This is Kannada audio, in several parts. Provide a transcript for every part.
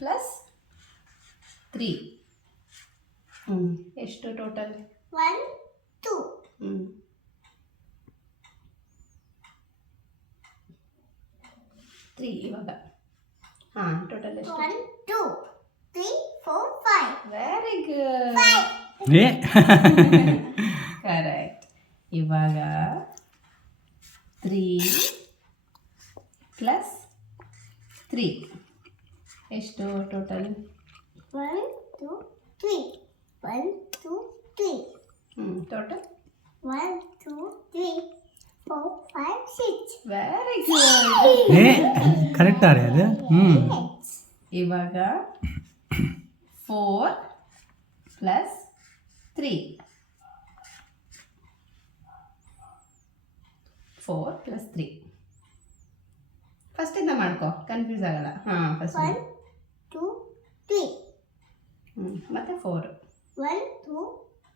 ಪ್ಲಸ್ 3 ಎಷ್ಟು ಟೋಟಲ್? 1 2 3 ಇವಾಗ ಟೋಟಲ್ ಎಷ್ಟು? 1 2 3 4 5 ವೆರಿ ಗುಡ್, ಕರೆಕ್ಟ್. ಇವಾಗ 3 ಪ್ಲಸ್ 3 ಎಷ್ಟು total? 1 2 3 1 2 3 total 1 2 3 4 5 6 very good, correct ಆರೆ ಅದು. ಇವಾಗ 4 ಪ್ಲಸ್ 3 4 ಪ್ಲಸ್ 3 ಫಸ್ಟಿಂದ ಮಾಡ್ಕೋ, ಕನ್ಫ್ಯೂಸ್ ಆಗಲ್ಲ. ಫಸ್ಟ್ 1 2 3 ಮತ್ತೆ 4 1 2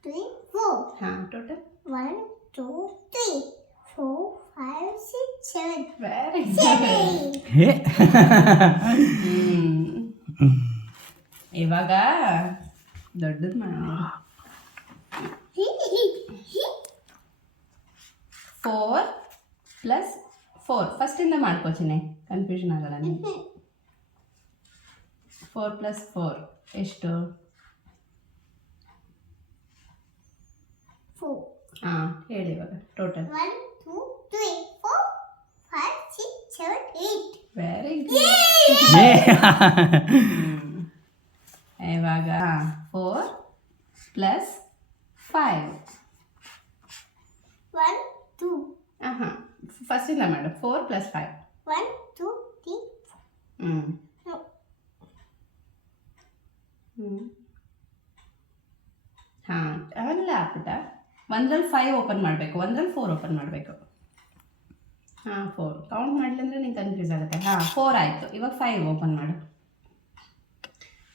3 4 ಟೋಟಲ್ 1 2 3 4 5 6 7 ವೆರಿ ಗುಡ್. 7 ಇವಾಗ ದೊಡ್ಡದು ಮಾಡೋಣ. 4 ಪ್ಲಸ್ 4 ಫಸ್ಟಿಂದ ಮಾಡ್ಕೋ ಚಿನ್ನೆ, ಕನ್ಫ್ಯೂಷನ್ ಆಗಲ್ಲ ನಿಮಗೆ. 4 ಪ್ಲಸ್ 4 ಎಷ್ಟು? 4 ಹೇಳಿ ಇವಾಗ ಟೋಟಲ್. 1 2 3 4 5 6 7 8 very good. ಇವಾಗ 4 ಪ್ಲಸ್ 5 1 2 ಫಸ್ಟಿಂದ ಮಾಡು. 4 ಪ್ಲಸ್ 5 1 2 3 ಅಲ್ಲ ಪುಟ, ಒಂದ್ರಲ್ಲಿ 5 ಓಪನ್ ಮಾಡಬೇಕು, ಒಂದ್ರಲ್ಲಿ 4 ಓಪನ್ ಮಾಡಬೇಕು. 4 ಕೌಂಟ್ ಮಾಡಲಿ ಅಂದರೆ ನಿಂಗೆ ಕನ್ಫ್ಯೂಸ್ ಆಗುತ್ತೆ. 4 ಆಯಿತು. ಇವಾಗ 5 ಓಪನ್ ಮಾಡು.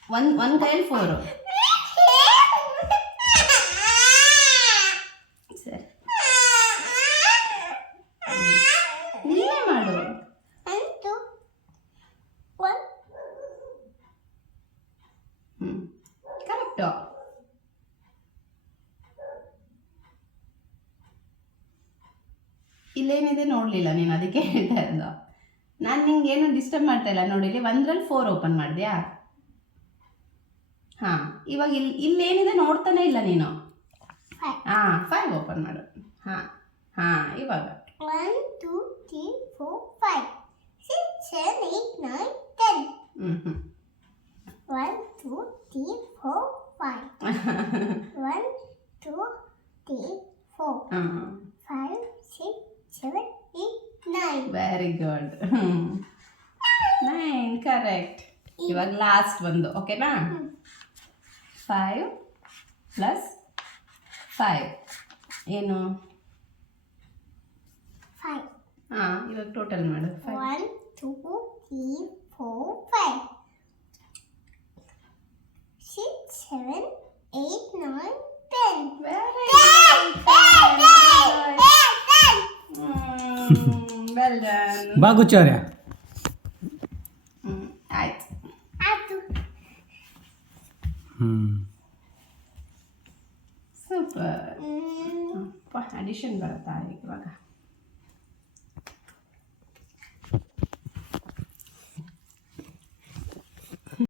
ಒಂದು ಕೈಯಲ್ಲಿ 4. ಸರಿ, ನೀವೇ ಮಾಡು. 1 2 1 ಕರೆಕ್ಟು. ಇಲ್ಲೇನಿದೆ ನೋಡಲಿಲ್ಲ ನೀನು, ಅದಕ್ಕೆ ಹೇಳ್ತಾ ಇರೋದು. ನಾನು ನಿಂಗೆ ಏನು ಡಿಸ್ಟರ್ಬ್ ಮಾಡ್ತಾ ಇಲ್ಲ ನೋಡಿ. ಇಲ್ಲಿ ಒಂದರಲ್ಲಿ 4 ಓಪನ್ ಮಾಡಿದ್ಯಾ? ಇವಾಗ ಇಲ್ಲೇನಿದೆ ನೋಡ್ತಾನೆ ಇಲ್ಲ ನೀನು. 5 ಓಪನ್ ಮಾಡು. ಇವಾಗ 1 2 3 4 5 6 7 8 9 10 1 2 3 4 5 1 2 3 4 5 6 7 8 9 ವೆರಿ ಗುಡ್. 9 ಕರೆಕ್ಟ್. ಇವಾಗ ಲಾಸ್ಟ್ ಒಂದು, ಓಕೆನಾ? 5 ಪ್ಲಸ್ 5 ಏನು? 5 ಇವಾಗ ಟೋಟಲ್ ಮಾಡು. 1 2 3 4 5 6 7 8 9 10 ವೆರಿ10 ವೆಲ್ ಡನ್. ಬಾಗುಚಾರ್ಯ. ಆಯ್ತು. ಸೂಪರ್. ಅಡಿಷನ್ ಬರುತ್ತಾ ಇವಾಗ?